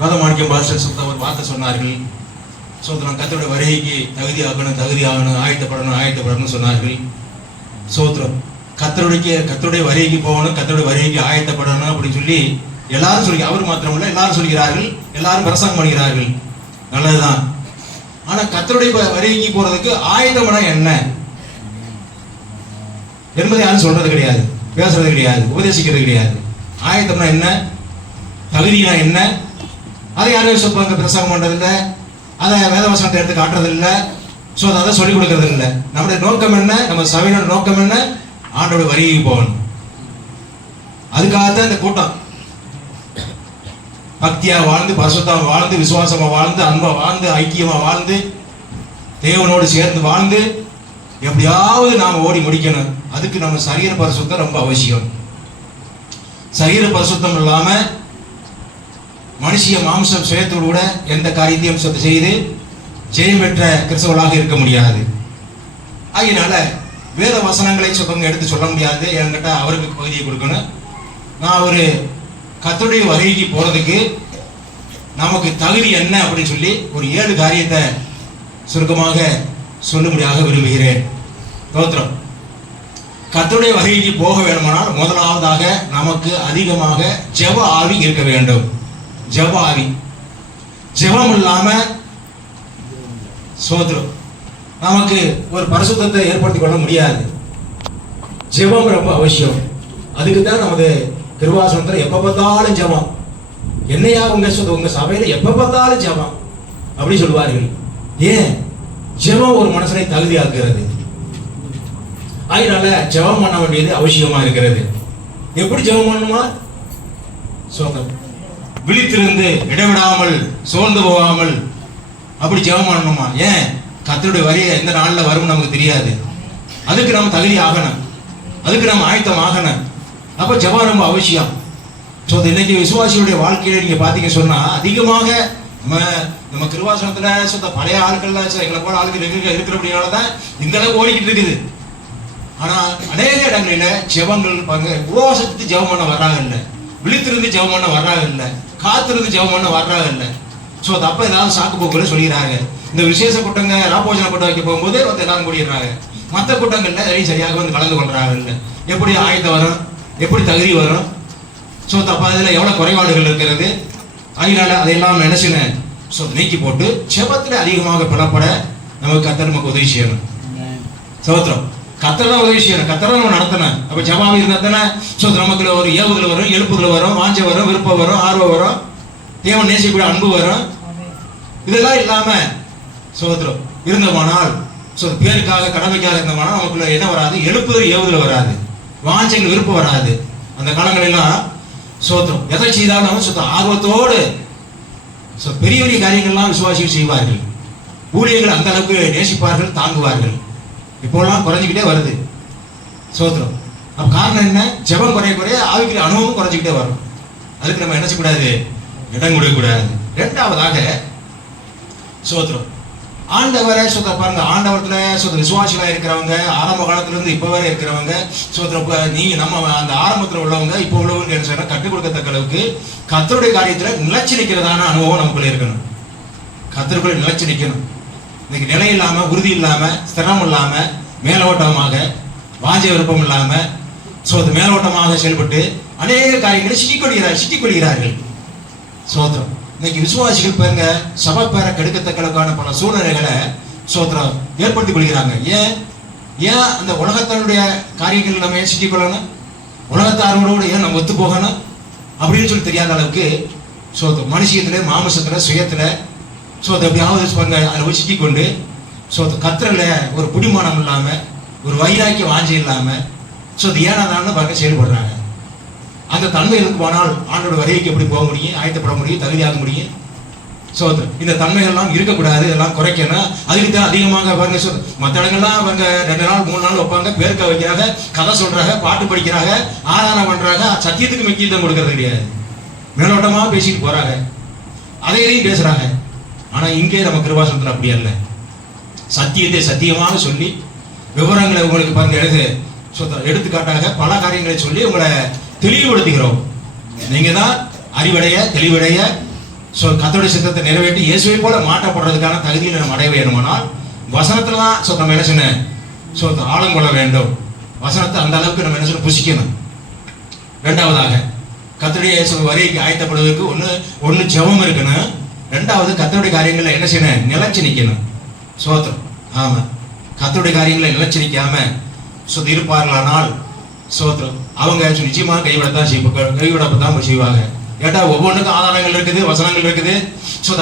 Vedamanickam pastor ஒரு வார்த்தை சொன்னார்கள். சோத்திரம், கர்த்தருடைய வருகைக்கு தகுதியாகணும், ஆயத்தப்படணும்னு சொன்னார்கள். சோத்திரம், கர்த்தருடைய வருகைக்கு போகணும், கர்த்தருடைய வருகைக்கு ஆயத்தப்படணும் அப்படின்னு சொல்லி எல்லாரும் சொல்லி, அவர் மாத்திரமல்ல எல்லாரும் சொல்கிறார்கள், எல்லாரும் பிரசங்கம் பண்ணுகிறார்கள். நல்லதுதான். ஆனா கர்த்தருடைய வருகைக்கு போறதுக்கு ஆயத்தம்னா என்ன என்பதை யாரும் சொல்றது கிடையாது, பேசுறது கிடையாது, உபதேசிக்கிறது கிடையாது. ஆயத்தம்னா என்ன, தகுதினா என்ன, அதை யாரும் சொல்லுவாங்க, பிரசங்கம் பண்றதில்லை, அதை வேதவசனத்தை எடுத்து காட்டுறதில்லை, ஸோ அதை சொல்லிக் கொடுக்கறது இல்லை. நம்முடைய நோக்கம் என்ன, நம்ம சபையோட நோக்கம் என்ன, ஆண்டோட வருகைக்கு போகணும். அதுக்காகத்தான் இந்த கூட்டம். பக்தியா வாழ்ந்து, பரிசுத்தமா வாழ்ந்து, விசுவாசமா வாழ்ந்து, அன்பா வாழ்ந்து, ஐக்கியமா வாழ்ந்து, தேவனோடு சேர்ந்து வாழ்ந்து எப்படியாவது நாம் ஓடி முடிக்கணும். அதுக்கு நம்ம சரீர பரிசுத்தம் ரொம்ப அவசியம். சரீர பரிசுத்தம் இல்லாம மனுஷிய மாம்சம் சுயத்தோடு கூட எந்த காரியத்தையும் செய்து ஜெயம் பெற்ற கிறிஸ்தவர்களாக இருக்க முடியாது. அதனால வேத வசனங்களை எடுத்து சொல்ல முடியாது. என்கிட்ட அவருக்கு பகுதியை கொடுக்கணும். நான் ஒரு கர்த்தருடைய வருகைக்கு போறதுக்கு நமக்கு தகுதி என்ன அப்படின்னு சொல்லி ஒரு 7 காரியத்தை சுருக்கமாக சொல்லும்படியாக விரும்புகிறேன். ஸ்தோத்திரம். கர்த்தருடைய வருகைக்கு போக வேண்டுமானால் முதலாவதாக நமக்கு அதிகமாக ஜெப ஆவி இருக்க வேண்டும். ஜெப ஆவி. ஜெபம் இல்லாம ஸ்தோத்திரம் நமக்கு ஒரு பரிசுத்தத்தை ஏற்படுத்திக் கொள்ள முடியாது. ஜெபம் ரொம்ப அவசியம். அதுக்கு தான் நமது கிருபாசனத்தில் எப்ப பார்த்தாலும் ஜெபம். என்னையா உங்க சபையில எப்ப பார்த்தாலும் ஜெபம் அப்படி சொல்வார்கள். ஏன்? ஜெபம் ஒரு மனுஷனை தகுதியாக்குறது. அதனால ஜெபம் பண்ண வேண்டியது அவசியமா இருக்கிறது. எப்படி ஜெபம் பண்ணுமா? சோதம் விழித்திருந்து இடைவிடாமல் சோர்ந்து போகாமல் அப்படி ஜெபம் பண்ணணுமா? ஏன்? கர்த்தருடைய வருகை எந்த நாள்ல வரும் நமக்கு தெரியாது. அதுக்கு நம்ம தகுதி ஆகணும், அதுக்கு நம்ம ஆயத்தம் ஆகணும். அப்ப ஜெபம் ரொம்ப அவசியம். இன்னைக்கு விசுவாசியுடைய வாழ்க்கையில நீங்க பாத்தீங்க சொன்னா அதிகமாக நம்ம கிருபாசனத்துல பழைய ஆட்கள்ல எங்களை போல ஆளுகள் இருக்கிறபடினாலதான் இந்த அளவுக்கு ஓடிக்கிட்டு இருக்குது. ஆனா அநேக இடங்களில ஜெபங்கள் உபவாசத்துக்கு ஜெபம் பண்ண வர்றாங்க இல்ல, விழித்திருந்து ஜெபம் பண்ண வர்றாங்க இல்ல, காத்திருந்து ஜெபம் பண்ண வர்றாங்க இல்ல. அப்ப ஏதாவது சாக்கு போக்குல சொல்லிடுறாங்க. இந்த விசேஷ கூட்டங்க ராப்போஜன கூட்டம் வைக்க போகும்போது எல்லாரும் கூடிடுறாங்க. மற்ற கூட்டங்கள்ல சரியாக வந்து கலந்து கொள்றாங்க இல்ல. எப்படி ஆயத்தம் வரும், எப்படி தகுதி வரும்? அப்ப அதுல எவ்வளவு குறைபாடுகள் இருக்கிறது. அதனால அதையெல்லாம் நினைச்சுன நீக்கி போட்டு ஜெபத்துல அதிகமாக பிளப்பட நமக்கு கர்த்தர் நமக்கு உதவி செய்யணும். சோத்திரம். கர்த்தர் தான் உதவி செய்யணும், கர்த்தர் தான் நம்ம நடத்தணும். அப்ப ஜெபம் இருந்தா தானே நமக்குள்ள ஒரு ஏவுதல் வரும், எழுப்புதல் வரும், வாஞ்ச வரும், விருப்பம் வரும், ஆர்வம் வரும், தேவன் நேசிக்கூடிய அன்பு வரும். இதெல்லாம் இல்லாம சோத்திரம் இருந்தமானால் பேருக்காக கடமைக்காக இருந்தமானால் நமக்குள்ள என்ன வராது, எழுப்புதல் ஏவுதல் வராது, வாஞ்சைகள் விருப்பம் வராது. அந்த காலங்களெல்லாம் சோத்திரம் எதை செய்தாலும் ஆர்வத்தோடு பெரிய பெரிய காரியங்கள்லாம் விசுவாசிகள் செய்வார்கள். ஊழியர்கள் அந்த அளவுக்கு நேசிப்பார்கள், தாங்குவார்கள். இப்போலாம் குறைஞ்சிக்கிட்டே வருது. சோத்திரம். அப்ப காரணம் என்ன? ஜெபம் குறைய ஆவிக்குரிய அனுபவம் குறைஞ்சிக்கிட்டே வரும். அதுக்கு நம்ம என்ன செய்யக்கூடாது, இடம் கொடுக்கக்கூடாது. இரண்டாவதாக சோத்திரம் ஆண்டவரை பாருங்க, ஆண்டவரத்துல விசுவாசிகளா இருக்கிறவங்க, ஆரம்ப காலத்துல இருந்து இப்ப வரை இருக்கிறவங்க சோத்திரம் நீங்க நம்ம அந்த ஆரம்பத்துல உள்ளவங்க இப்ப உள்ளவங்க என்ன செய்யணும், கற்றுக் கொடுக்கத்தக்க அளவுக்கு கர்த்தருடைய காரியத்துல நிலைச்சு நிற்கிறதான அனுபவம் நமக்குள்ள இருக்கணும். கர்த்தருக்குள்ள நிலைச்சு நிற்கணும். இன்னைக்கு நிலை இல்லாம, உறுதி இல்லாம, ஸ்திரம் இல்லாம, மேலோட்டமாக, வாஞ்ச விருப்பம் இல்லாம மேலோட்டமாக செயல்பட்டு அநேக காரியங்களை சிக்கிக்கொள்கிறார்கள். சோத்திரம். இன்னைக்கு விசுவாசிகள் பாருங்க சபை பேர கெடுக்கத்தக்களுக்கான பல சூழ்நிலைகளை சோத்திரம் ஏற்படுத்திக் கொள்கிறாங்க. ஏன் அந்த உலகத்தினுடைய காரியங்கள் நம்ம ஏன் சிக்கிக்கொள்ளணும், உலகத்தாரோடு ஏன் நம்ம ஒத்து போகணும் அப்படின்னு சொல்லி தெரியாத அளவுக்கு சோத்திரம் மனுஷியத்துல, மாமிசத்துல, சுயத்துல எப்படியாவது அதில் சிக்கிக்கொண்டு கத்திரல ஒரு புடிமானம் இல்லாம, ஒரு வைராக்கிய வாஞ்சை இல்லாம ஏனாதான்னு பார்க்க செயல்படுறாங்க. அந்த தன்மை இருக்கு போனால் ஆண்டோட வருகைக்கு எப்படி போக முடியும், ஆயத்தப்பட முடியும், தகுதியாக முடியும். இந்த தன்மைகள்லாம் இருக்கக்கூடாது, இதெல்லாம் குறைக்கணும். அதுக்கு தான் அதிகமாக பாருங்க மற்ற இடங்கள்லாம் பாருங்க 2 நாள் 3 நாள் வைப்பாங்க, பேருக்க வைக்கிறாங்க, கதை சொல்றாங்க, பாட்டு படிக்கிறாங்க, ஆராதனை பண்றாங்க. சத்தியத்துக்கு முக்கியத்துவம் கொடுக்கறது கிடையாது, மேலோட்டமா பேசிட்டு போறாங்க, அதையும் பேசுறாங்க. ஆனா இங்கே நம்ம கிருபாசனத்துல அப்படி அல்ல. சத்தியத்தை சத்தியமாக சொல்லி விவரங்களை உங்களுக்கு பாருங்க எடுத்துக்காட்டாக பல காரியங்களை சொல்லி உங்களை தெளிவுபடுத்துகிறோம். நீங்க தான் அறிவடைய, தெளிவடைய, கர்த்தருடைய சித்தத்தை நிறைவேற்றி இயேசுவை போல மாற்றப்படுறதுக்கான தகுதியில் நம்ம அடைய வேணுமானால் வசனத்துல தான் நம்ம என்ன செய்யணும், ஆழம் கொள்ள வேண்டும். வசனத்தை அந்த அளவுக்கு நம்ம என்ன செய்யணும், புசிக்கணும். இரண்டாவதாக கர்த்தருடைய வரிக்கு ஆயத்தப்படுவதற்கு ஒன்று ஜெபம் இருக்கணும். ரெண்டாவது கர்த்தருடைய காரியங்களை என்ன செய்யணும், நிலைச்சு நிற்கணும். சோத்திரம். ஆமா, கர்த்தருடைய காரியங்களை நிலைச்சு நிற்காம இருப்பார்களானால் சோத்திரம் அவங்க நிச்சயமாக கைவிடப்பதான் செய்வாங்க. ஏட்டா ஒவ்வொன்றுக்கும் ஆதாரங்கள் இருக்குது, வசனங்கள் இருக்குது.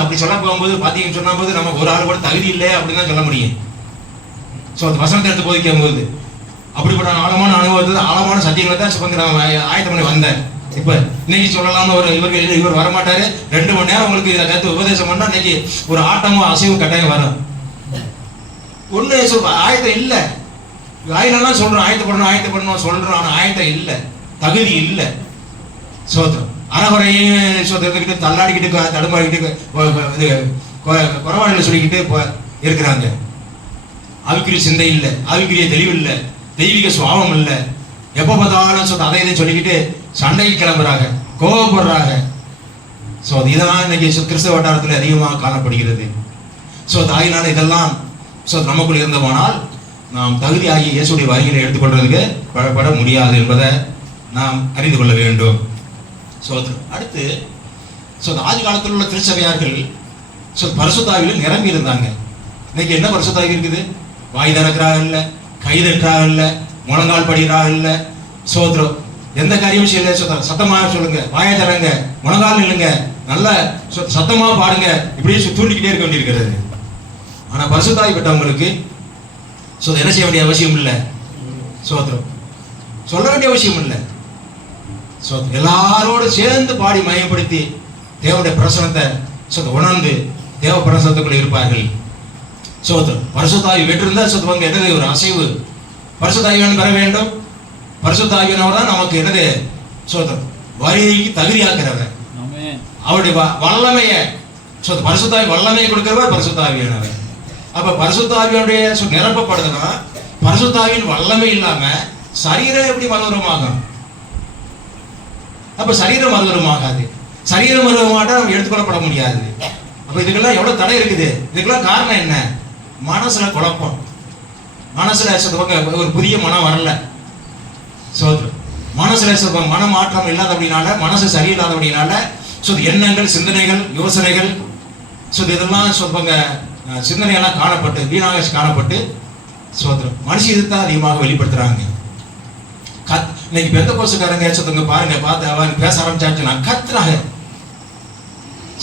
அப்படி சொல்ல போகும்போது பாத்தீங்கன்னு சொன்ன போது நம்ம ஒரு ஆள் கூட தகுதி இல்லை அப்படின்னு தான் சொல்ல முடியும். வசனத்தை எடுத்து போதிக்கும் போது அப்படிப்பட்ட ஆழமான அனுபவத்தை ஆழமான சத்தியங்களை தான் நான் ஆயத்தம் பண்ணி வந்தேன். இப்ப இன்னைக்கு சொல்லலாம்னு இவர் வரமாட்டாரு. 2 மணி நேரம் உங்களுக்கு இதை கருத்து உபதேசம் பண்ணா இன்னைக்கு ஒரு ஆட்டமும் அசைவும் கட்டாயம் வரும். ஒண்ணு ஆயத்தம் இல்லை. ஆயிரம் சொல்றோம், ஆயத்தப்படணும் சொல்றோம். ஆனா ஆயத்தம் இல்லை, தகுதி இல்லை. சோத்திரம். அறகுறையும் சோத்திரத்துக்கிட்டு தள்ளாடிக்கிட்டு தடுமாடிக்கிட்டு குறவாளிகளை சொல்லிக்கிட்டு இருக்கிறாங்க. ஆவிக்குரிய சிந்தை இல்லை, ஆவிக்குரிய தெளிவு இல்லை, தெய்வீக சுவாபம் இல்லை. எப்ப பார்த்தாலும் அதை இதை சொல்லிக்கிட்டு சண்டைக்கு கிளம்புறாங்க, கோபப்படுறாங்க. இதெல்லாம் இன்னைக்கு கிறிஸ்தவ வட்டாரத்தில் அதிகமாக காணப்படுகிறது. தாயினால இதெல்லாம் நமக்குள் இருந்தோமானால் நாம் தகுதியாகி இயேசுடைய வருகையை எடுத்துக்கொள்றதுக்கு பட முடியாது என்பதை நாம் அறிந்து கொள்ள வேண்டும். அடுத்து ஆதி காலத்தில் உள்ள திருச்சபையார்கள் பரிசுத்தாவியில் நிரம்பி இருந்தாங்க. இன்னைக்கு என்ன பரிசுத்தாவி இருக்குது? வாய் திறக்கிறாக இல்லை, கை தட்டுறாக இல்லை, முழங்கால் படுகிறாக இல்லை. சோத்திரம். எந்த காரியமும் செய்யல. சத்தமாக சொல்லுங்க, வாயை தரங்க, முழங்கால் இல்லைங்க, நல்ல சத்தமா பாருங்க, இப்படியே தூண்டிக்கிட்டே இருக்க வேண்டியிருக்கிறது. ஆனா பரிசுத்தாவி பெற்றவங்களுக்கு என்ன செய்ய வேண்டிய அவசியம் இல்லை. சோத்திரம். சொல்ல வேண்டிய அவசியம் இல்லை. எல்லாரோடு சேர்ந்து பாடி மையப்படுத்தி தேவனுடைய பிரசனத்தை உணர்ந்து தேவ பிரசனத்துக்குள்ள இருப்பார்கள். பரிசுத்தாவி வெற்றிருந்தா என்னது ஒரு அசைவு. பரிசுத்தாவியான் பெற வேண்டும். பரிசுத்தாவியானவர் தான் நமக்கு என்னது வரிக்கு தகுதியாக்குறவர். அவருடைய வல்லமைய பரிசுத்தாவி வல்லமையை கொடுக்கிறவர் பரிசுத்தாவியானவர். அப்ப பரிசுத்தாவியுடைய நிரப்பப்படுதுன்னா பரிசுத்தாவியின் வல்லமை இல்லாம சரீரம் எப்படி மறுவரமாகும்? அப்ப சரீரம் மறுவரமாகாது. சரீரம் மறுவமாட்டா நம்ம எடுத்துக்கொள்ளப்பட முடியாது. அப்ப இதுக்கெல்லாம் எவ்வளவு தடை இருக்குது? இதுக்கெல்லாம் காரணம் என்ன? மனசுல குழப்பம், மனசுல ஒரு புதிய மனம் வரல. மனசுல மன மாற்றம் இல்லாத அப்படினால, மனசு சரியில்லாத அப்படினால எண்ணங்கள், சிந்தனைகள், யோசனைகள் இதெல்லாம் சிந்தனையெல்லாம் காணப்பட்டு வீணாக காணப்பட்டு மனுஷ இதுதான் அதிகமாக வெளிப்படுத்துறாங்க. இன்னைக்கு பெந்தகோஸ்துக்காரங்க பாருங்க, பார்த்து அவங்க பேச ஆரம்பிச்சாச்சுன்னா கத்துறாங்க.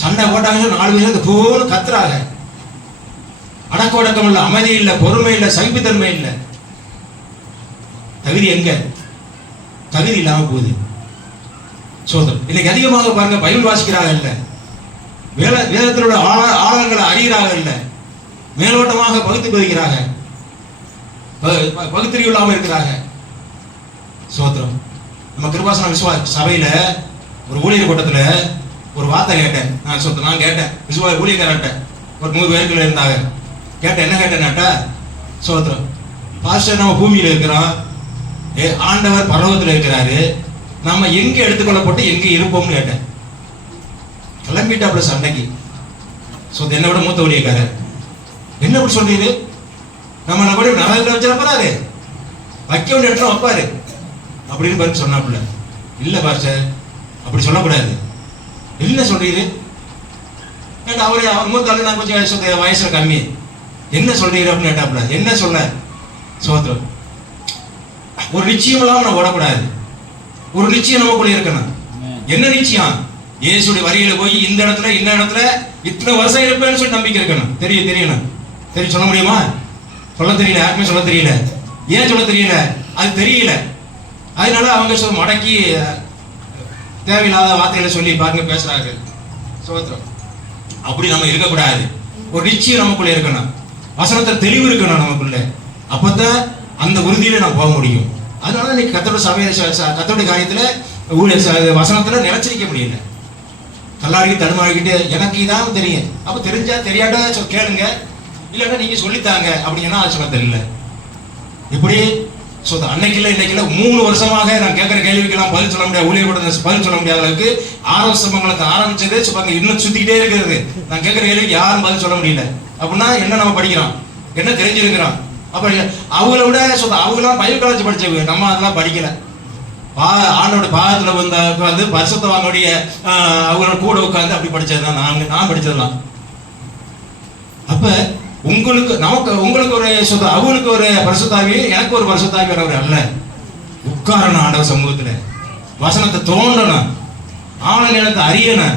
சண்டை போட்டாங்க, 4 பேர் போன்னு கத்துறாங்க. அடக்க ஒடக்கம் இல்லை, அமைதி இல்லை, பொறுமை இல்லை, சகிப்புத்தன்மை இல்லை. தகுதி எங்க? தகுதி இல்லாம போகுது. இன்னைக்கு அதிகமாக பாருங்க, பைபிள் வாசிக்கிறாங்க இல்ல, வேதத்தினோட ஆழங்களை அறிகிறாங்க இல்ல, மேலோட்டமாக பகுத்து பதிக்கிறாங்க, பகுத்தறிவு இல்லாம இருக்கிறாங்க. சோத்திரம். நம்ம கிருபாசன விசுவாச சபையில ஒரு ஊழியர் கூட்டத்துல ஒரு வார்த்தை கேட்டேன். நான் கேட்டேன், விசுவாச ஊழியர்கிட்ட ஒரு 100 பேருக்குள்ள இருந்தாங்க. கேட்டேன், என்ன கேட்டேன்னாட்டா, சோத்திரம், பாஸ்டர் நம்ம பூமியில இருக்கிறோம், ஆண்டவர் பரலோகத்தில் இருக்கிறாரு, நம்ம எங்க எடுத்துக்கொள்ளப்பட்டு எங்க இருப்போம்னு கேட்டேன். கிளம்பிட்டாப்ல சண்டைக்கு. என்ன விட மூத்த ஊழியக்காரர், என்ன அப்படி சொல்றீரு? நம்ம நம்ம நரகத்தில் வச்சிருப்பாரு, வைக்க வேண்டிய இடத்துல வைப்பாரு அப்படின்னு பாரு சொன்னாப்புல. இல்ல பாஸ்டர், அப்படி சொல்லக்கூடாது. என்ன சொல்றீரு? அவரு அவர் மூத்தாலும் நான் கொஞ்சம் வயசுல கம்மி, என்ன சொல்றீரு அப்படின்னு கேட்டாப்புல. என்ன சொல்ல? சோத்திரம். ஒரு நிச்சயம் இல்லாம நம்ம ஓடக்கூடாது. ஒரு நிச்சயம் நமக்குள்ள இருக்கணும். என்ன நிச்சயம்? இயேசுடைய வரியில போய் இந்த இடத்துல இத்தனை வருஷம் இருப்பேன்னு சொல்லி நம்பிக்கை இருக்கணும். தெரியணும். சொல்ல முடியுமா? சொல்ல தெரியல, யாருக்குமே சொல்ல தெரியல. ஏன் சொல்ல தெரியல? அது தெரியல. அதனால அவங்க மடக்கி தேவையில்லாத வார்த்தைகளை சொல்லி பாருங்க பேசுறாங்க. சோத்திரம். அப்படி நம்ம இருக்கக்கூடாது. ஒரு நிச்சயம் நமக்குள்ள இருக்கணும். வசனத்தை தெளிவு இருக்கணும் நமக்குள்ள. அப்பதான் அந்த உறுதியில நான் போக முடியும். அதனால இன்னைக்கு கர்த்தருடைய காரியத்துல வசனத்துல நிலைச்சிருக்க முடியல. எல்லாருக்கும் தடுமாறிக்கிட்டு எனக்கு இதான் தெரியும், அப்ப தெரிஞ்சா தெரியாட்டா கேளுங்க, இல்லைன்னா நீங்க சொல்லித்தாங்க அப்படின்னா அது சொல்ல தெரியல. இப்படி ஸோ அன்னைக்கு இன்னைக்கு 3 வருஷமாக நான் கேட்குற கேள்விக்கெல்லாம் பதில் சொல்ல முடியாது, ஊழியப்பட பதில் சொல்ல முடியாத அளவுக்கு ஆரோசமங்களுக்கு ஆரம்பிச்சதே இன்னும் சுத்திக்கிட்டே இருக்கிறது. நான் கேட்குற கேள்விக்கு யாரும் பதில் சொல்ல முடியல. அப்படின்னா என்ன நம்ம படிக்கிறோம், என்ன தெரிஞ்சிருக்கிறோம்? அப்ப அவங்கள விட அவங்களாம் பைபிள் காலேஜ் படிச்சவங்க, நம்ம அதெல்லாம் படிக்கல. ஆண்டோட பாதத்துல வந்து பரிசுத்தவானுடைய அவங்களோட கூட உட்காந்து அப்படி படிச்சதுதான் நான் படிச்சதெல்லாம். அப்ப உங்களுக்கு ஒரு அவங்களுக்கு ஒரு பரிசுத்தாவி, எனக்கு ஒரு பரிசுத்தாவி வரவர் அல்ல. உட்காரணும் ஆண்டவர் சமூகத்துல, வசனத்தை தோண்டணும், ஆன நிலத்தை அறியணும்.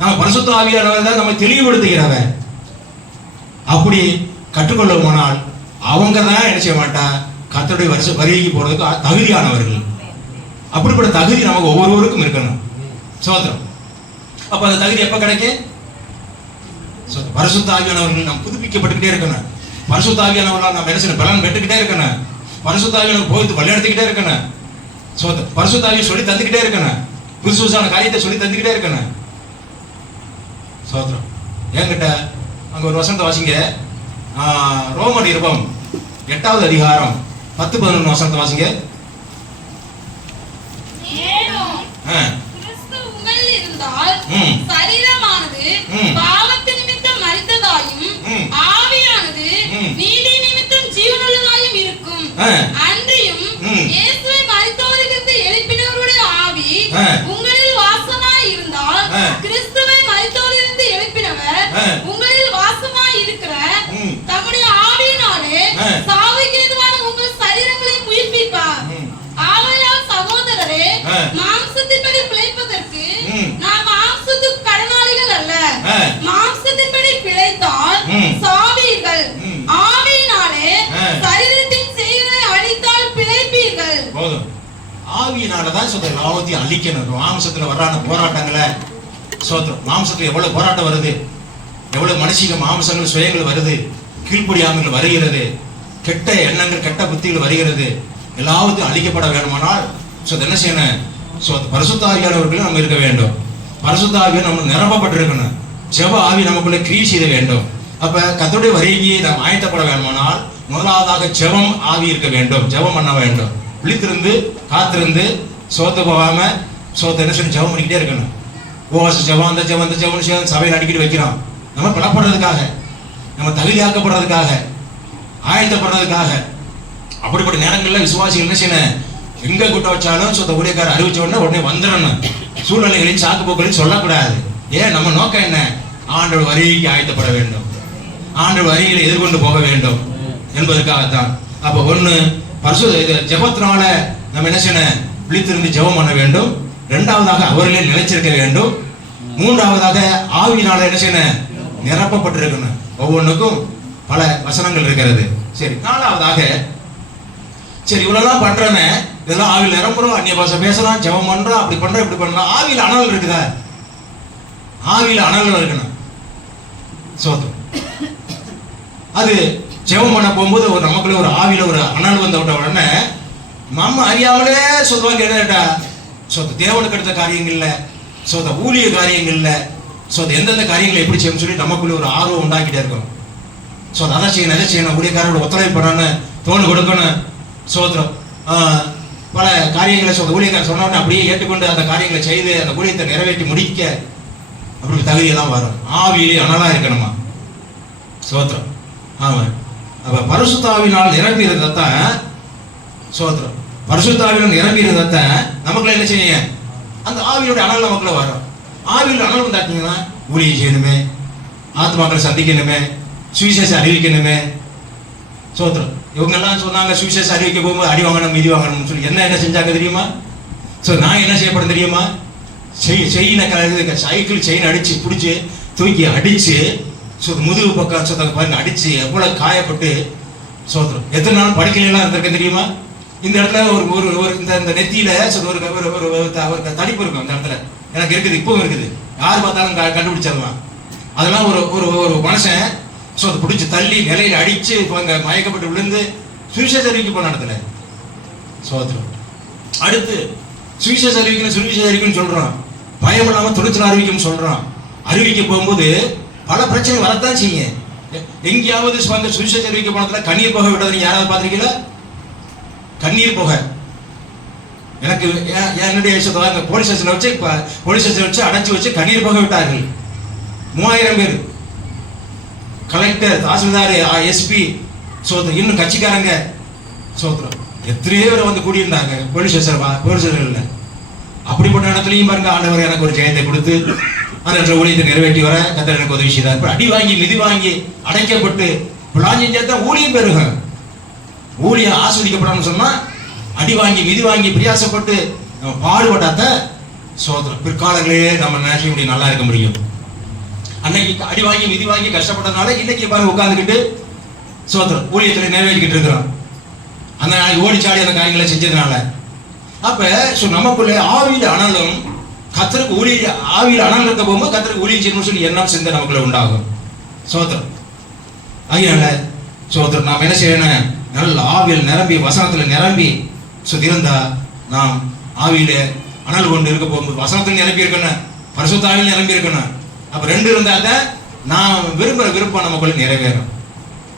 நம்ம பரிசுத்தாவியானவர் தான் நம்ம தெளிவுபடுத்துகிறவன். அப்படி கற்றுக்கொள்ள போனால் அவங்க தான் என்ன செய்ய மாட்டா, கர்த்தருடைய வருகைக்கு போறதுக்கு தகுதியானவர்கள். அப்படிப்பட்ட தகுதி நமக்கு ஒவ்வொருவருக்கும் இருக்கணும். சோதரம். அப்ப அந்த தகுதி எப்ப கிடைக்கும்? பரிசுத்த ஆவியானவர்கள் நாம் புதுப்பிக்கப்பட்டுக்கிட்டே இருக்கணும். பரிசுத்த ஆவியானவர்களால் நாம் என்ன செய்யணும், பலன் பெற்றுக்கிட்டே இருக்கணும். பரிசுத்த ஆவியானவர் போய் வழிநடத்திக்கிட்டே இருக்கணும். பரிசுத்த ஆவியை சொல்லி தந்துக்கிட்டே இருக்கணும். புதுசான காரியத்தை சொல்லி தந்துக்கிட்டே இருக்கணும். சோதரம். என்கிட்ட அங்க ஒரு வசனத்தை வாசிங்க. ரோமர் நிருபம் 8வது அதிகாரம் 10-11 வசனத்தை வாசிங்க. சரீரமானது பாவத்து நிமித்தம் மரித்ததாயும் ஆவியானது நீதி நிமித்தம் ஜீவனுள்ளதாயும் இருக்கும். அன்றியும் இயேசுவை மரித்தோரிலிருந்து எழுப்பினவருடைய ஆவி உங்களில் வாசமாய் இருந்தால், கிறிஸ்துவை மரித்தோரிலிருந்து எழுப்பினவர் உங்களில் வாசமாய் இருக்கிற தம்முடைய ஆவியினாலே சாவுக்கு ஏதுவான உங்கள் சரீரங்களை உயிர்ப்பிப்பார். ஆகையால் சகோதரரே, மாம்சத்தின்படி பிழைப்பதற்கு நாம் மாம்சத்துக்கு கடனாளிகள் அல்ல. மாம்சத்தின்படி பிழைத்தால் சாவீர்கள், ஆவியினாலே சரீரத்தின் செயலை அழித்தால் பிழைப்பீர்கள். போதும். ஆவியினாலதான் எல்லாத்தையும் அழிக்கணும். மாம்சத்துல வர்றான போராட்டங்களை சோத்திரம். மாம்சத்துல எவ்வளவு போராட்டம் வருது, எவ்வளவு மனுஷிக மாம்சங்கள் சுயங்கள் வருது, கீழ்ப்படியாமல் வருகிறது, கெட்ட எண்ணங்கள் கெட்ட புத்திகள் வருகிறது. எல்லாத்தையும் அழிக்கப்பட வேண்டுமானால் என்ன செய்யணும்? பரிசுத்த ஆவியானவர்கள் நம்ம இருக்க வேண்டும். பரிசுத்த ஆவியார் நம்ம நிரப்பப்பட்டிருக்கணும். ஜெப ஆவி நமக்குள்ள கிரியை செய்ய வேண்டும். அப்ப கர்த்தருடைய வருகைக்கு நாம் ஆயத்தப்பட வேண்டுமானால் முதலாவதாக ஜெபம் ஆவி இருக்க வேண்டும். ஜெபம் பண்ண வேண்டும். விழித்திருந்து காத்திருந்து சோத்து போகாம என்ன சொல்லி ஜெபம் பண்ணிக்கிட்டே இருக்கணும். உபவாச ஜெபம், அந்த ஜெபம் இந்த ஜெபம் சபையில் அடிக்கடி வைக்கிறோம். நம்ம பலப்படுறதுக்காக, நம்ம தகுதியாக்கப்படுறதுக்காக, ஆயத்தப்படுறதுக்காக. அப்படிப்பட்ட நேரங்கள்ல விசுவாசிகள் என்ன செய்யணும்? எங்க கூட்ட வச்சாலும் ஊழியக்காரர் அறிவிச்ச உடனே வந்துடணும். சூழ்நிலைகளையும் சாக்கு போக்களையும் சொல்லக்கூடாது. ஏன்? நம்ம நோக்கம் என்ன? ஆண்டவர் வருகைக்கு ஆயத்தப்பட வேண்டும், ஆண்டவர் வருகையை எதிர்கொண்டு போக வேண்டும் என்பதற்காகத்தான். அப்ப ஒண்ணு ஜெபத்தினால நம்ம என்ன செய்யணும்? விழித்திருந்து ஜெபம் பண்ண வேண்டும். இரண்டாவதாக அவர்களே நிலைச்சிருக்க வேண்டும். மூன்றாவதாக ஆவியினால என்ன செய்யணும்? நிரப்பப்பட்டிருக்கணும். ஒவ்வொன்றுக்கும் பல வசனங்கள் இருக்கிறது. சரி, நாலாவதாக இவ்வளவுலாம் பண்றமே, இதெல்லாம் ஆவியில் நிரம்புறோம், அந்நிய பாஷை பேசலாம், ஜெபம் பண்றோம், அப்படி பண்றோம் இப்படி பண்றோம். ஆவியில் அனல் இருக்குதா? ஆவியில் அனல் இருக்கணும். சோதம். அது ஜெபம் பண்ண போகும்போது நமக்குள்ள ஒரு ஆவியில ஒரு அனல் வந்த உடனே நம்ம அறியாமலே சொல்லுவாங்க, என்னடா தேவனுக்கு எடுத்த காரியங்கள்ல ஊழிய காரியங்கள்ல எந்தெந்த காரியங்களை எப்படி செய்யணும்னு சொல்லி நமக்குள்ள ஒரு ஆர்வம் உண்டாக்கிட்டே இருக்கும். அதை செய்யணும் ஊழியக்காரோட ஒத்துழைப்பு பண்ணணும், தோணு கொடுக்கணும். சோதரம். பல காரியங்களை ஊழியக்காரர் சொன்ன உடனே அப்படியே ஏற்றுக்கொண்டு அந்த காரியங்களை செய்து அந்த ஊழியத்தை நிறைவேற்றி முடிக்க அப்படி தகுதியெல்லாம் வரும். ஆவியிலே அனலா இருக்கணுமா? சோத்திரம். ஆமா. அப்ப பரிசுத்தாவினால் நிரம்பி இருந்ததான் சோத்திரம். பரிசுத்தாவினால் நிரம்பி இருந்ததான் நமக்குள்ள என்ன செய்ய? அந்த ஆவியோட அனல் நமக்குள்ள வரும். ஆவியில் அனல் வந்தாட்டீங்கன்னா ஊழியம் செய்யணுமே, ஆத்மாக்களை சந்திக்கணுமே, சுவிசேஷம் அறிவிக்கணுமே. சோத்திரம். இவங்க எல்லாம் சொன்னாங்க சுவிசேஷம் அறிவிக்க போகும்போது அடி வாங்கணும் மிதி வாங்கணும்னு சொல்லி என்ன செஞ்சாங்க தெரியுமா? நான் என்ன செய்யப்படும் தெரியுமா? சைக்கிள் செயின் அடிச்சு பிடிச்சி தூக்கி அடிச்சு முதுகு பக்கம் பாருங்க அடிச்சு எவ்வளவு காயப்பட்டு சோத்திரம். எத்தனை நாள் படுக்கையெல்லாம் இருந்திருக்க தெரியுமா? இந்த இடத்துல ஒரு இந்த நெத்தியில ஒரு தடிப்பு இருக்கும். அந்த இடத்துல எனக்கு இருக்குது, இப்பவும் இருக்குது. யார் பார்த்தாலும் கண்டுபிடிச்சிடலாம். அதெல்லாம் ஒரு மனுஷன் பிடிச்சி தள்ளி நிலையில அடிச்சு மயக்கப்பட்டு விழுந்து சுவிசேஷ அறிவிக்க போன இடத்துல சோத்திரம். அடுத்து சுவிசேஷ அறிவிக்கணும் சொல்றான். பயம் இல்லாம துணிச்சல் அறிவிக்கும் சொல்றான். அறிவிக்க போகும்போது பல பிரச்சனை வரத்தான் செய்யும். எங்கேயாவது சுவிசேஷ அறிவிக்க போனதுல கண்ணீர் போக விடாது யாராவது பாத்திருக்கீங்களா? கண்ணீர் புகை. எனக்கு என்னுடைய போலீஸ் ஸ்டேஷன் வச்சு அடைச்சு வச்சு கண்ணீர் புகை விட்டார்கள். 3000 பேர், கலெக்டர், தாசில்தார், எஸ்பி, சோதரம், இன்னும் கட்சிக்காரங்க, சோதரம், எத்தனையோ பேர் வந்து கூடியிருந்தாங்க போலீஸ் ஸ்டேஷன்ல. அப்படிப்பட்ட இடத்துலையும் பாருங்க, ஆண்டவர் எனக்கு ஒரு ஜெயத்தை கொடுத்து அந்த ஊழியத்தை நிறைவேற்றி வர கர்த்தர் எனக்கு உதவி செய்தார். அடி வாங்கி மிதி வாங்கி அடைக்கப்பட்டு பிளாஞ்சிஞ்சா ஊழியம் பெருக, ஊழியம் ஆஸ்வதிக்கப்படணும்னு சொன்னா அடி வாங்கி மிதி வாங்கி பிரியாசப்பட்டு நம்ம பாடுபட்டாத்த சோதரம் பிற்காலங்களே நம்ம நினைக்க முடியும், நல்லா இருக்க முடியும். அன்னைக்கு அடி வாங்கி மிதி வாங்கி கஷ்டப்பட்டதுனால இன்னைக்கு பாருங்க உட்கார்ந்துக்கிட்டு சோதரம் ஊழியத்தில் நிறைவேற்றிக்கிட்டு இருக்கிறோம். அந்த நாளைக்கு ஓடிச்சாடி அந்த காரியங்களை செஞ்சதுனால. அப்ப நமக்குள்ள ஆவியில அனலும் கர்த்தருக்கு ஊழிய ஆவியில அனல் இருக்க போகும்போது கர்த்தருக்கு ஊழியம் செய்யணும்னு சொல்லி எண்ணம் சிந்தை நமக்குள்ள உண்டாகும். சோதரம் அதனால சோதரம் நாம் என்ன செய்யணும், நல்ல ஆவியில் நிரம்பி வசனத்துல நிரம்பி இருந்தா நாம் ஆவியில அனல் கொண்டு இருக்க போகும்போது வசனத்துல நிரம்பி இருக்கணும், பரிசுத்த ஆவியில் நிரம்பி இருக்கணும். அப்ப ரெண்டு இருந்தாத நான் விரும்புற விருப்பம் நமக்குள்ள நிறைவேறும்,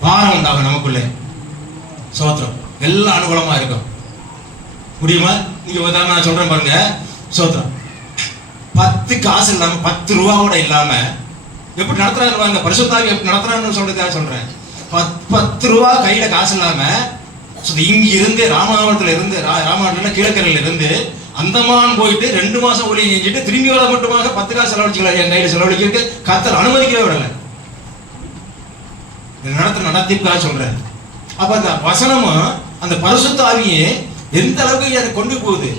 பாரம் உண்டாகும் நமக்குள்ள. சோத்திரம் எல்லாம் அனுகூலமா இருக்கும். முடியுமா? நீங்க நான் சொல்றேன் பாருங்க, சோத்திரம் 10 காசு இல்லாம 10 ரூபா கூட இல்லாம எப்படி நடத்துறாங்க பரிசுத்த ஆவி எப்படி நடத்துறான்னு சொல்றதுக்காக சொல்றேன். 10 ரூபா கையில காசு இல்லாம இங்க இருந்து ராமநாதத்துல கீழக்கரையில இருந்து அந்தமான் போயிட்டு 2 மாசம் ஒளி செஞ்சுட்டு திரும்பி வர மட்டுமாக 10 காசு செலவழிச்சுக்கலாம். என் கையில செலவழிக்க கர்த்தர் அனுமதிக்கவே விடல. நடத்திக்காக சொல்றேன். அப்ப அந்த வசனமும் அந்த பரிசுத்த ஆவியே எந்த அளவுக்கு அதை கொண்டு போகுது.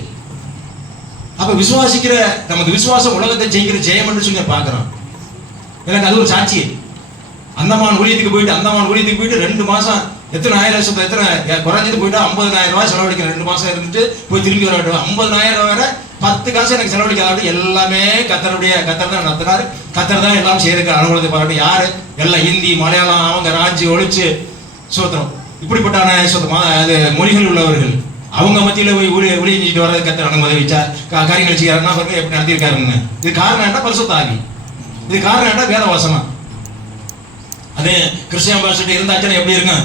அப்ப விசுவாசிக்கிற நமக்கு விசுவாசம் உலகத்தை ஜெயிக்கிற ஜெயம் என்று சொல்லி பாக்குறோம். எனக்கு அது ஒரு சாட்சி. அந்தமான் ஊழியத்துக்கு போயிட்டு 2 மாசம் எத்தனை ஆயிரம் எத்தனை குறைஞ்சது போயிட்டு 50,000 ரூபாய் செலவழிக்கிற 2 மாசம் இருந்துட்டு போய் திரும்பி வர 50,000 வேற 10 காசு எனக்கு செலவழிக்காது. எல்லாமே கர்த்தர் தான் நடத்தினார். கர்த்தர் தான் எல்லாம் செய்யறதுக்கு அனுகூலத்தை பாராட்டு. யாரு எல்லாம் ஹிந்தி மலையாளம் அவங்க ராஜ்ஜி ஒழிச்சு சோத்திரம் இப்படிப்பட்டான அது மொழிகள் உள்ளவர்கள் அவங்க மத்தியில போய் ஊழியம் செஞ்சுட்டு வர்றது கர்த்தர் அனுமதிச்சா காரியங்கள் செய்யறாருன்னா பாருங்க எப்படி நடத்திருக்காருன்னு. இது காரணம் என்ன? பரிசுத்த ஆவி. இது காரணம் என்ன? வேத வசனம். அது கிறிஸ்டியன் பாஸ்டர் இருந்தாச்சுன்னா எப்படி இருக்கும்,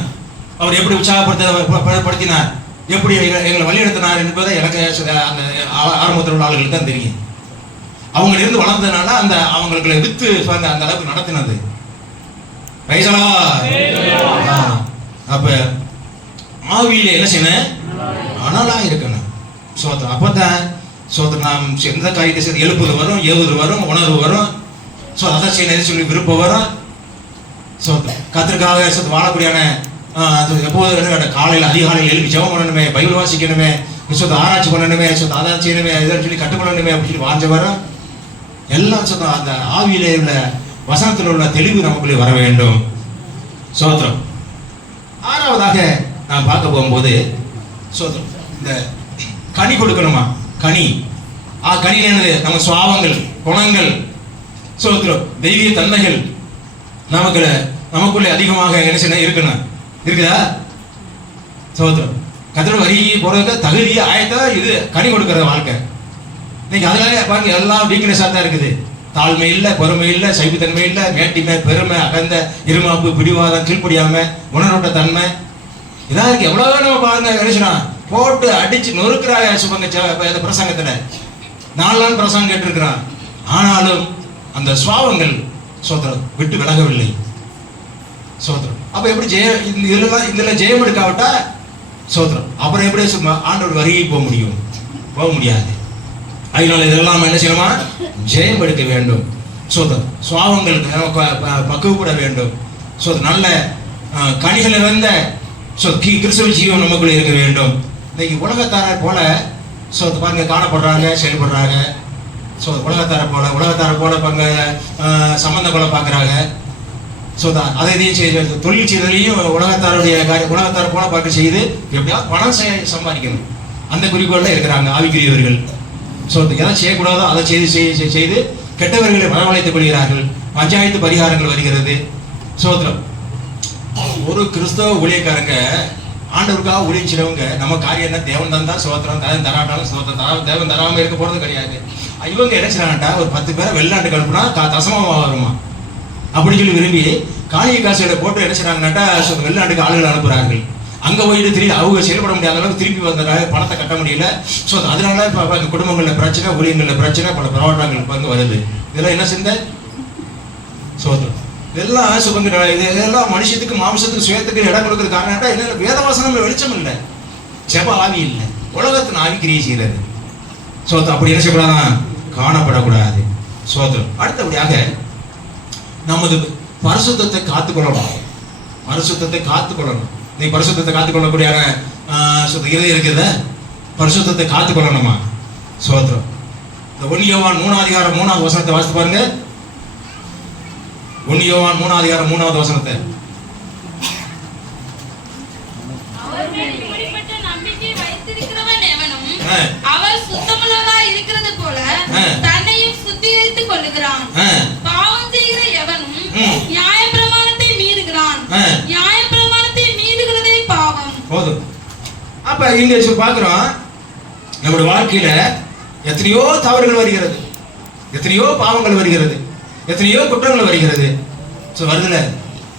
அவர் எப்படி உற்சாகப்படுத்தினார், எப்படி எங்களை வழிநடத்தினார் என்பதை எனக்கு அந்த ஆரம்பத்தில் உள்ள ஆளுகளுக்கு தான் தெரியும். அவங்க இருந்து வளர்ந்ததுனால அந்த அவங்களுக்கு வித்து அந்த அளவுக்கு நடத்தினது. அப்ப ஆவியில என்ன செய்யணும்? அனலா இருக்கணும். சோத்திரம். அப்பதான் சோத்திரம் நாம் எந்த காரியத்தை செய்து எழுப்புதல் வரும், ஏவுதல் வரும், உணர்வு வரும், அதை செய்ய சொல்லி விருப்பம் வரும். சோத்திரம். கர்த்தருக்காக வாழக்கூடியான எப்போது காலையில் அதிகாலையில் எழுப்பி ஜெபம் பண்ணணுமே, பைபிள் வாசிக்கணுமே, ஆராய்ச்சி பண்ணணுமே, அதை செய்யணுமே, இதெல்லாம் சொல்லி கட்டுப்படணுமே அப்படின்னு சொல்லி வாஞ்ச வரும். எல்லாம் அந்த ஆவியிலே உள்ள வசனத்தில் உள்ள தெளிவு நமக்குள்ளே வர வேண்டும். சோத்திரம். 6வதாக நான் பார்க்க போகும்போது சோத்திரம் இந்த கனி கொடுக்கணுமா? கனி என்னது? நம்ம சுவாவங்கள், குணங்கள், சோத்திரம் தெய்வீக தன்மைகள் நமக்குள்ளே அதிகமாக என்ன செய்ய இருக்கணும். இருக்குதா? சோத்திரம். கர்த்தர் வரி போறதுக்கு தகுதியை ஆயத்தா இது கனி கொடுக்கிற வாழ்க்கை. இன்னைக்கு அதனால பாருங்க எல்லாம் வீக்னஸா தான் இருக்குது. தாழ்மை இல்லை, பொறுமை இல்லை, சைவத்தன்மை இல்லை, மேட்டிமை, பெருமை, அகந்த, இருமாப்பு, பிடிவாதம், கீழ்ப்படியாம, உணர்வுட்ட தன்மை இதான் இருக்கு. எவ்வளவு நம்ம பாருங்க நினைச்சுனா போட்டு அடிச்சு நொறுக்கிறாங்க. சுபங்க பிரசங்கத்துல 4 நாள் பிரசங்கம் கேட்டிருக்கிறான். ஆனாலும் அந்த சுவாவங்கள் சோத்திரம் விட்டு விலகவில்லை. சோத்திரம். அப்ப எப்படி இதுல ஜெயம் எடுக்காவிட்டா சோத்திரம் அப்புறம் எப்படி ஆண்டோட வருகை போக முடியாது. அதனால இதெல்லாம் என்ன செய்யணுமா? ஜெயம் எடுக்க வேண்டும். சோத்திரம். சுவாவங்கள் பக்குவப்பட வேண்டும். சோத்திரம். நல்ல கனிகள் இருந்த கிறிஸ்தவ ஜீவன் நமக்குள்ளே இருக்க வேண்டும். இன்னைக்கு உலகத்தார போல பாருங்க காணப்படுறாங்க, செயல்படுறாங்க. உலகத்தார போல பங்க சம்பந்த கொலை பார்க்குறாங்க. அதை இதையும் தொழில் செய்தலையும் உலகத்தார போல பார்க்க செய்து எப்படியாவது பணம் சம்பாதிக்கணும் அந்த குறிக்கோளில் இருக்கிறாங்க ஆவிக்குரியவர்கள். எதை செய்யக்கூடாதோ அதை செய்து கெட்டவர்களை வரவழைத்துக் கொள்கிறார்கள். பஞ்சாயத்து பரிகாரங்கள் வருகிறது. சோத்திரம். ஒரு கிறிஸ்தவ ஊழியக்காரங்க ஆண்டவருக்காக ஊழியம் செய்யறவங்க நம்ம காரியம் என்ன? தேவன் தந்தா சோத்திரம், தேவன் தராட்டாலும் சோத்திரம், தேவன் தராம இருக்க போறது கிடையாது. இவங்க என்ன செய்யறாங்கட்டா ஒரு 10 பேரை வெளிநாட்டுக்கு அனுப்புனா தசமமா வருமா அப்படின்னு சொல்லி விரும்பி காணிய காசுகளை போட்டு என்ன செய்யறாங்கன்னாட்டா வெளிநாட்டுக்கு ஆளுகள் அனுப்புறார்கள். அங்க போயிட்டு திரும்பி அவங்க செயல்பட முடியாத அளவுக்கு திருப்பி வந்த பணத்தை கட்ட முடியல. ஸோ அதனால இப்போ குடும்பங்களில் பிரச்சனை, ஊழியங்களில் பிரச்சனை, பல போராட்டங்கள் வந்து வருது. இதெல்லாம் என்ன சிந்தை? சோதரம். இதெல்லாம் சுதந்திர, இதெல்லாம் மனுஷத்துக்கு, மாம்சத்துக்கு, சுயத்துக்கு இடம் கொடுக்குற காரணம் என்ன? வேதவாசனம் வெளிச்சம் இல்லை, ஜெப ஆவி இல்லை, உலகத்தின் ஆவி கிரியை செய்கிறது. சோதரம் அப்படி என்ன செய்யக்கூடாதான்? காணப்படக்கூடாது. சோதரம். அடுத்தபடியாக நமது பரிசுத்தத்தை காத்துக்கொள்ளணும். பரிசுத்தத்தை காத்துக்கொள்ளணும். நீ பரிசுத்தத்தை காத்துக்கொள்ளக்கூடிய இது இருக்குத, பரிசுத்தத்தை காத்துக்கொள்ளணுமா? சோதரம். இந்த 1 யோவான் 3:3 வசனத்தை வாசித்து பாருங்க. 1 யோவான் 3:3 வசனத்தை. அவர் சுத்தமுள்ளவராய் இருக்கிறது போல தன்னையும் சுத்திகரித்துக் கொள்ளுகிறான். பாவம் செய்கிற எவனும் நியாயப்பிரமாணத்தை மீறுகிறான். நியாயப்பிரமாணத்தை மீறுகிறதே பாவம். போதும். அப்ப இங்க பாக்குறோம், நம்முடைய வாழ்க்கையில எத்தனையோ தவறுகள் வருகிறது, எத்தனையோ பாவங்கள் வருகிறது, எத்தனையோ குற்றங்கள் வருகிறது. வருதுல,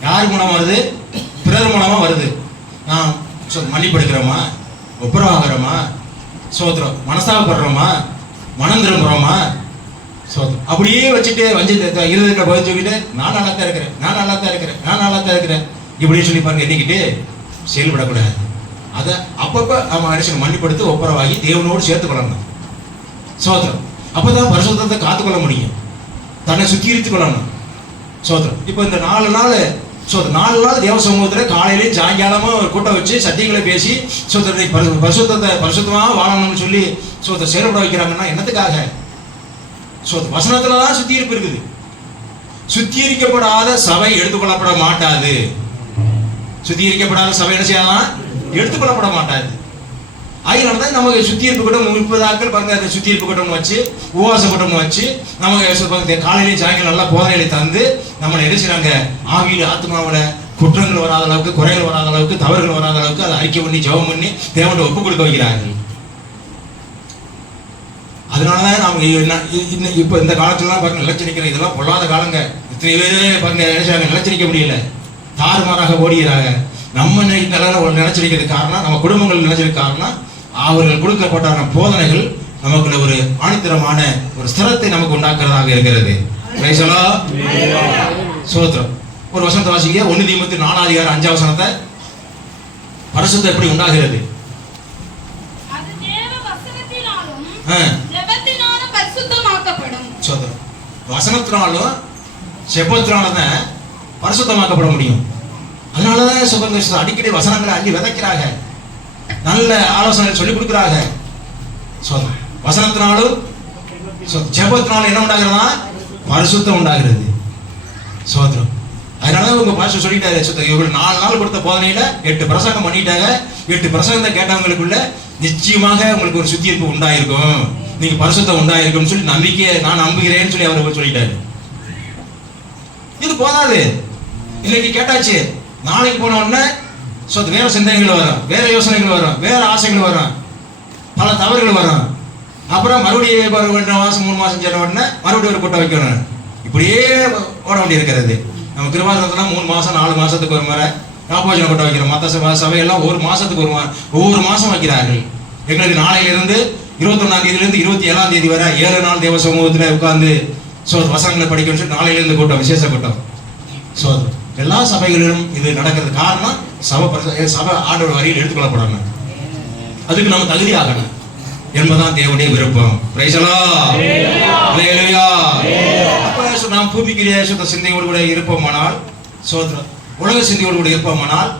யார் மூலமா வருது? பிறர் மூலமா வருது. நான் மன்னிப்பு எடுக்கிறோமா? ஒப்புரவாகிறோமா? சோத்திரம். மனசாகப்படுறோமா? மனம் திரும்புறோமா? சோத்திரம். அப்படியே வச்சுட்டு வஞ்சத்தை இருதயத்தில் பதில் சொல்லிட்டு நான் நல்லா தான் இருக்கிறேன், நான் நல்லா தான் இருக்கிறேன், நான் நல்லா தான் இருக்கிறேன் இப்படின்னு சொல்லி பாருங்க, எண்ணிக்கிட்டு செயல்படக்கூடாது. அதை அப்பப்போ அவன் மனுஷன் மன்னிப்படுத்தி ஒப்புரவாகி தேவனோடு சேர்த்துக்கொள்ளணும். சோத்திரம். அப்பதான் பரிசுத்தத்தை காத்துக்கொள்ள முடியும், தன்னை சுத்திகரித்துக் கொள்ளணும். சோத்திரம். இப்போ இந்த 4 நாள் 4 நாள் தேவ சமூகத்தில் காலையிலேயும் சாயங்காலமும் ஒரு கூட்டம் வச்சு சத்தியங்களை பேசி பரிசுத்தமாக வாழணும்னு சொல்லி செயல்பட வைக்கிறாங்கன்னா என்னத்துக்காக? வசனத்துல தான் சுத்திகரிப்பு இருக்குது. சுத்திகரிக்கப்படாத சபை எடுத்துக்கொள்ளப்பட மாட்டாது. சுத்திகரிக்கப்படாத சபை என்ன செய்யலாம்? எடுத்துக்கொள்ளப்பட மாட்டாது. அதனாலதான் நமக்கு சுத்திகரிப்பு கூட்டம் 30 ஆட்கள் பாருங்க, அந்த சுத்திகரிப்பு கூட்டம் வச்சு, உபவாச கூட்டம் வச்சு, நமக்கு காலையிலேயும் சாயங்காலம் நல்லா போதனைகளை தந்து நம்மளை என்ன செய்றாங்க? ஆவியில, ஆத்மாவில குற்றங்கள் வராத அளவுக்கு, குறைகள் வராத அளவுக்கு, தவறுகள் வராத அளவுக்கு அதை அறிக்கை பண்ணி ஜெபம் பண்ணி தேவனை ஒப்பு கொடுக்க வைக்கிறார்கள். அதனாலதான் நாம இப்ப இந்த காலத்துலாம் பாருங்க நிலச்சரிக்கிற இதெல்லாம் பொல்லாத காலங்க. இத்தனை பேரே பாருங்க நிலச்சரிக்க முடியல, தாறுமாறாக ஓடுகிறாங்க. நம்ம நினைச்சிருக்கிறது காரணம், நம்ம குடும்பங்கள் நினைச்சிருக்க காரணம், அவர்கள் கொடுக்கப்பட்ட போதனைகள் நமக்கு ஒரு ஆணித்தரமான ஒரு ஸ்திரத்தை நமக்கு உண்டாக்குறதாக இருக்கிறது. சோத்திரம். ஒரு வசனத்தை வாசிங்க. 1 தீமோத்தேயு 4:5 வசனத்தை. பரிசுத்தம் எப்படி உண்டாகிறது? அது தேவ வசனத்தினாலும் ஜெபத்தினாலும் பரிசுத்தமாக்கப்படும். சோத்திரம். வசனத்தினாலும் ஜெபத்தினாலும் தான் பரிசுத்தமாக்கப்பட முடியும். அதனாலதான் சுகந்த அடிக்கடி வசனங்களை அள்ளி விதைக்கிறாங்க, நல்ல ஆலோசனை சொல்லி கொடுக்கிறாங்க. வசனத்தினாலும் ஜெபத்தினாலும் என்ன உண்டாகிறதா? பரிசுத்தம் உண்டாகிறது. சோத்திரம். அதனாலதான் உங்க பாஸ்டர் சொல்லிட்டாரு, இவங்க 4 நாள் கொடுத்த போதனையில 8 பிரசங்கம் பண்ணிட்டாங்க. 8 பிரசங்கத்தை கேட்டவங்களுக்குள்ள நிச்சயமாக உங்களுக்கு ஒரு சுத்திகரிப்பு உண்டாயிருக்கும், நீங்க பரிசுத்தம் உண்டாயிருக்கும் சொல்லி நம்பிக்கையை நான் நம்புகிறேன்னு சொல்லி அவர் சொல்லிட்டாரு. இது போதாது. இன்னைக்கு கேட்டாச்சு, நாளைக்கு போன உடனே வேற சிந்தனைகள் வரும், வேற யோசனைகள் வரும், வேற ஆசைகள் வரும், பல தவறுகள் வரும். அப்புறம் மறுபடியும் 2 மாசம் 3 மாசம் சென்ற உடனே மறுபடியும் ஒரு கூட்டம் வைக்கணும். இப்படியே ஓட வேண்டி இருக்கிறது. நம்ம கிருபாசனத்துல 3 மாசம் 4 மாசத்துக்கு ஒரு முறை காப்போஜன கூட்டம் வைக்கிறோம். மற்ற சபையெல்லாம் 1 மாசத்துக்கு ஒவ்வொரு மாசம் வைக்கிறார்கள். எங்களுக்கு நாளையிலிருந்து 21ஆம் தேதியிலிருந்து 27ஆம் தேதி வரை 7 நாள் தேவ சமூகத்தில் உட்கார்ந்து வசனங்களை படிக்கணும்னு சொல்லி நாளையிலிருந்து கூட்டம், விசேஷ கூட்டம். எல்லா சபைகளிலும் இது நடக்கிறது காரணம் சபை ஆண்டவர் வரியில் எடுத்துக்கொள்ளப்படணும். அதுக்கு நம்ம தகுதி ஆகணும் என்பதான் தேவனுடைய விருப்பம். நாம் பூமிக்குரிய சிந்தையோடு கூட இருப்போமானால், உலக சிந்தையோடு கூட இருப்போமானால்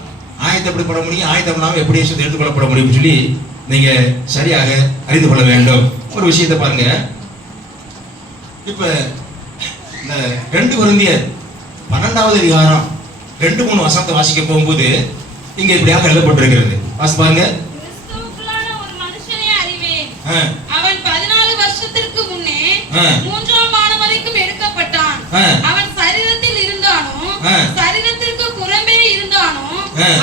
ஆயத்தப்பட முடியும். ஆயத்தப்படாமல் எப்படி எடுத்துக்கொள்ளப்பட முடியும் சொல்லி நீங்க சரியாக அறிந்து கொள்ள வேண்டும். ஒரு விஷயத்தை பாருங்க. இப்ப இந்த 2 கொரிந்தியர் 12வது அதிகாரம் 2-3 வசனத்தை வாசிக்க போகும்போது இங்க இப்படியாக எழுதப்பட்டிருக்கிறது. வாசி பாருங்க. கிறிஸ்துவுக்குள்ளான ஒரு மனுஷனை அறிவேன், அவன் 14 வருஷத்திற்கு முன்னே 3ஆம் வானம் வரைக்கும் எடுக்கப்பட்டான். அவன் சரீரத்தில் இருந்தானோ சரீரத்திற்கு புறம்பே இருந்தானோ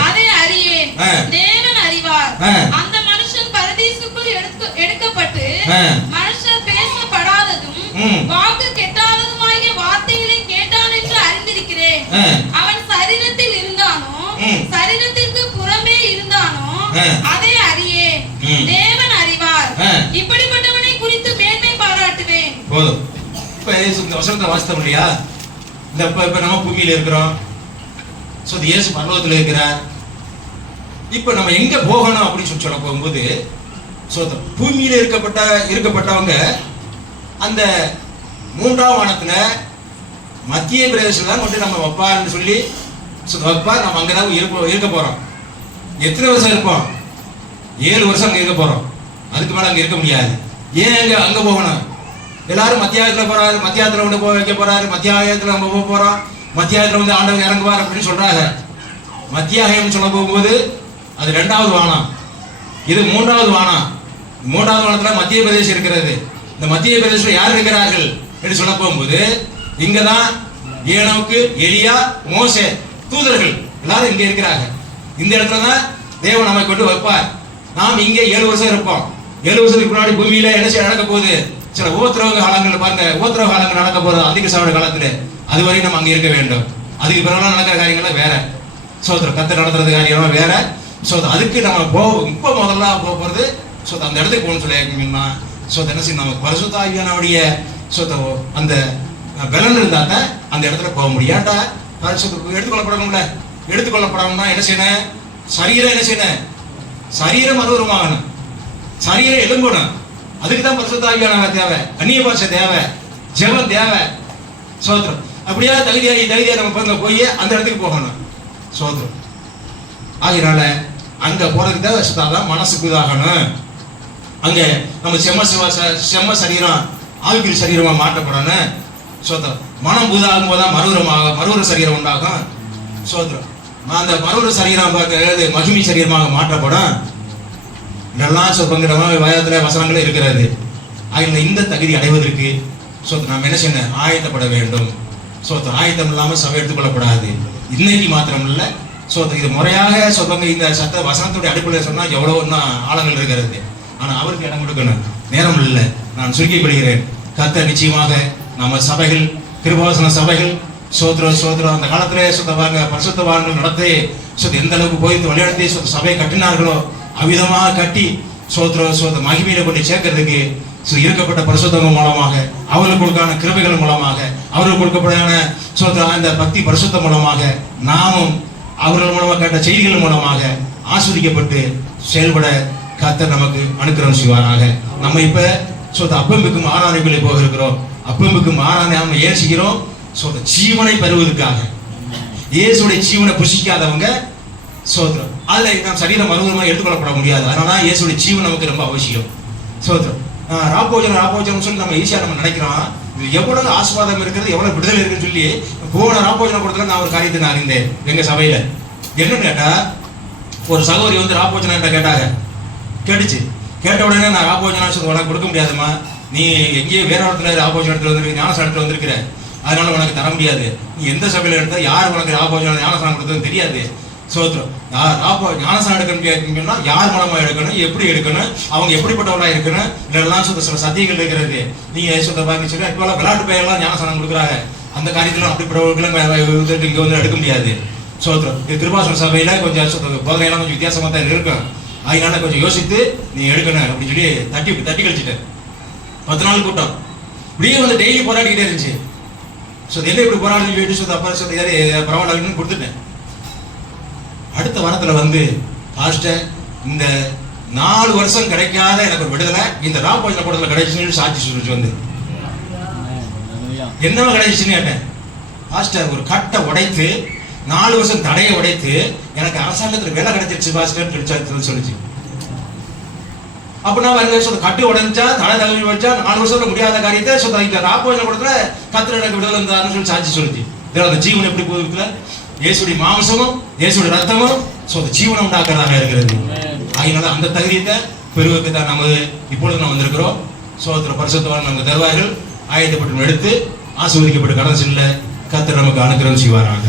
அதை அறியேன், தேவன் அறிவார். அந்த மனுஷன் பரதீசுக்குள் எடுக்கப்பட்டு மனுஷர் பேசப்படாததும் வாக்கு கெட்டாததுமாகிய வார்த்தைகளை கேட்டான் என்று அறிந்திருக்கிறேன். அவன் சரீரத்தில் இருந்தானோ சரீரத்திற்கு புறம்பே இருந்தானோ அதை அறியே தேவன் அறிவார். இப்படிப்பட்டவனை குறித்து மேன்மை பாராட்டுவேன். போதும். இப்ப இந்த வசனத்தை வாசித்தோம் இல்லையா? இந்த இப்ப நம்ம பூமியில இருக்கிறோம். சோ இயேசு பரலோகத்துல இருக்கிறார். இப்ப நம்ம எங்க போகணும் அப்படின்னு சொல்ல போகும்போது பூமியில இருக்கப்பட்டவங்க அந்த மூன்றாம் வானத்துல மத்திய பிரதேசத்துல தான் கொண்டு நம்ம வைப்பார்னு சொல்லி வைப்பார். நம்ம அங்கதான் இருக்க போறோம். எத்தனை வருஷம் இருப்போம்? 7 வருஷம் அங்க இருக்க போறோம். அதுக்கு மேல அங்க இருக்க முடியாது. ஏன் அங்க போகணும்? எல்லாரும் மத்தியாயத்துல போறாரு, மத்தியாயத்துல கொண்டு போய் வைக்க போறாரு, மத்தியாயத்துல நம்ம போக போறோம், மத்தியாயத்துல வந்து ஆண்டவர் இறங்குவார் அப்படின்னு சொல்றாங்க. மத்தியாயம் சொல்ல போகும்போது அது 2வது வானம், இது 3வது வானம். 3வது வானத்துல மத்திய பிரதேசம் இருக்கிறது. இந்த மத்திய பிரதேசத்துல யார் இருக்கிறார்கள் என்று சொல்ல போகும்போது இங்கதான் ஏனோக்கு, எலியா, மோசே தூதர்கள் எல்லாரும் இங்க இருக்கிறாங்க. இந்த இடத்துலதான் தேவன் நம்மை கொண்டு வைப்பார். நாம் இங்க 7 வருஷம் இருப்போம். 7 வருஷத்துக்கு முன்னாடி பூமியில என்ன செய்ய நடக்க போகுது? சில உபத்திரவ காலங்கள் பாருங்க, உபத்திரவ காலங்கள் நடக்க போறது அதிக சாவட காலத்துல. அதுவரை நம்ம அங்க இருக்க வேண்டும். அதுக்கு பிறகு நடக்கிற காரியங்கள்லாம் வேற. சோதரம் கத்து நடத்துறது காரியம்லாம் வேற. அதுக்கு நம்ம இப்ப முதல்ல போறது அந்த இடத்துக்கு போகணும்னு சொல்லிங்கன்னா என்ன செய்யும்? நமக்கு பரிசுத்த ஆவியானவருடைய அந்த பலன் இருந்தா தான் அந்த இடத்துல போக முடியும். ஏன்டா எடுத்துக்கொள்ளப்படணும்ல? எடுத்துக்கொள்ளப்படணும்னா என்ன செய்யணும்? சரீரம் என்ன செய்யணும்? சரீரம் மறுரூபமாகணும், சரீரம் எழும்பணும். அதுக்கு தான் பரிசுத்த ஆவியானவர் தேவை, அந்நிய பாஷை தேவை, ஜெபம் தேவை. சோத்திரம். அப்படியா தகுதியா நம்ம போய் அந்த இடத்துக்கு போகணும். சோத்திரம். ஆகினால அங்க போறதுக்கு தான் மனசுக்கு இதாகணும். அங்க நம்ம செம்ம சரீரம் ஆவிக்குரிய சரீரமா மாற்றப்படணும். சோத்திரம். மனம் புதாகும் போதுதான் மறுவர சரீரம் உண்டாகும். சோத்திரம். அந்த மறுவர சரீரம் மகிமை சரீரமாக மாற்றப்படும். இதெல்லாம் சொல்லுங்கிற வேதத்துல வசனங்களே இருக்கிறது. இந்த தகுதி அடைவதற்கு நாம் என்ன செய்யணும்? ஆயத்தப்பட வேண்டும். ஆயத்தம் இல்லாம சபை எடுத்துக்கொள்ளப்படாது. இன்னைக்கு மாத்திரம் இல்ல, இது முறையாக சொல்லுங்க. இந்த சத்த வசனத்துடைய அடிப்படையில் சொன்னா எவ்வளவு ஆழங்கள் இருக்கிறது. ஆனா அவருக்கு இடம் கொடுக்கணும், நேரம் இல்லை. நான் சுருக்கிப்படுகிறேன். கர்த்தர் நிச்சயமாக நம்ம சபைகள், கிருபாசன சபைகள் சோத்திரம் அந்த காலத்திலே பரிசுத்தவான்கள் நடத்தி எந்த அளவுக்கு போய் வழிநடத்தி சபையை கட்டினார்களோ அவ்விதமாக கட்டி மகிமையில கொண்டு சேர்க்கிறதுக்கு இருக்கப்பட்ட பரிசுத்தங்கள் மூலமாக, அவர்களுக்கு கொடுக்கான கிருபைகள் மூலமாக, அவர்களுக்கு கொடுக்கப்பட்ட அந்த பக்தி பரிசுத்தம் மூலமாக நாமும் அவர்கள் மூலமாக கேட்ட செய்திகள் மூலமாக ஆஸ்வதிக்கப்பட்டு செயல்பட கர்த்தர் நமக்கு அனுக்கிரகம் செய்வாராக. நம்ம இப்ப அப்பம்புக்கும் ஆராதனைக்குள்ளே போக இருக்கிறோம். அப்பம்புக்கும் ஆராதனை நம்ம ஏன் செய்கிறோம்? ஜீவனை பெறுவதற்காக. இயேசுடைய ஜீவனை புசிக்காதவங்க சோத்திரம் அதுல நாம் சரீரம் மறுபடியும் எடுத்துக்கொள்ளப்பட முடியாது. அதனால இயேசுடைய ஜீவன் நமக்கு ரொம்ப அவசியம். சோத்திரம். ராப்போஜனம் சொல்லி நம்ம ஈஸியா நம்ம நினைக்கிறோம். இது எவ்வளவு ஆசீர்வாதம் இருக்கிறது, எவ்வளவு விடுதலை இருக்குன்னு சொல்லி போன ராப்போஜன கூடத்துல நான் ஒரு காரியத்தை நான் அறிந்தேன். எங்க சபையில என்னன்னு கேட்டா, ஒரு சகோதரி வந்து ராப்போஜன கேட்டாங்க. கேட்ட உடனே நான் ராப்போஜனம் உனக்கு கொடுக்க முடியாதுமா, நீ எங்கேயோ வேற இடத்துல ராப்போஜனத்துல வந்துருக்கு, ஞானஸ்தானத்துல வந்திருக்கிற, அதனால உனக்கு தர முடியாது. நீ எந்த சபையில எடுத்தா யார் உனக்கு ராப்போஜன ஞானஸ்தானம் கொடுத்ததுன்னு தெரியாது. சோத்திரம். ஞானஸ்தானம் எடுக்கணும்னா யார் மூலமா எடுக்கணும், எப்படி எடுக்கணும், அவங்க எப்படிப்பட்டவங்களா இருக்கணும், இதெல்லாம் சில சத்தியங்கள் இருக்கிறது. நீங்க சொல்லி இப்போ விளையாட்டு பையெல்லாம் ஞானஸ்தானம் கொடுக்குறாங்க. அந்த காரியத்துல அப்படிப்பட்டவர்களுக்கு இங்க வந்து எடுக்க முடியாது. சோத்திரம். கிருபாசன சபையில கொஞ்சம் போதையெல்லாம் கொஞ்சம் வித்தியாசமா தான் இருக்கும். அதனால கொஞ்சம் யோசித்து நீ எடுக்கணும் அப்படின்னு சொல்லி தட்டி கழிச்சிட்டேன். 10 நாள் கூட்டம் இப்படியே வந்து டெய்லி போராடிக்கிட்டே இருந்துச்சு. என்ன இப்படி போராடி வீட்டு அப்புறம் பரவாயில்லன்னு கொடுத்துட்டேன். அடுத்த வாரத்துல வந்து பாஸ்டர், இந்த 4 வருஷம் கிடைக்காத எனக்கு ஒரு விடுதலை இந்த ராப்போஜன கூடத்துல கிடைச்சுன்னு சாட்சி சொல்லிச்சு. வந்து என்னவா கிடைச்சிச்சுன்னு கேட்டேன். பாஸ்டர், ஒரு கட்டை உடைத்து 4 வருஷம் தடையை உடைத்து எனக்கு அரசாங்கத்துல வேலை கிடைச்சிருச்சு பாஸ்டர் சொல்லிச்சு. அப்படின்னா கட்டு உடைஞ்சா தடை தகவல் வச்சா 4 வருஷத்துல முடியாத காரியத்தை இந்த ராப்போஜன கூடத்துல கத்திர எனக்கு விடுதலை இருந்தாருன்னு சொல்லி சாட்சி சொல்லிச்சு. அந்த ஜீவன் எப்படி போகுதுல இயேசுடைய மாம்சமும் இயேசுடைய ரத்தமும் ஜீவனம் உண்டாக்குறதாக இருக்கிறது. அதனால அந்த தகுதியை பெருவுக்கு தான் நமது இப்பொழுது நாம் வந்திருக்கிறோம். சோத்திர பரிசுத்தவான் நமக்கு தருவார்கள். ஆயத்தப்பட்டு எடுத்து ஆசீர்வதிக்கப்பட்ட கடன் செல்ல கர்த்தர் நமக்கு அனுக்கிரகம் செய்வாராக.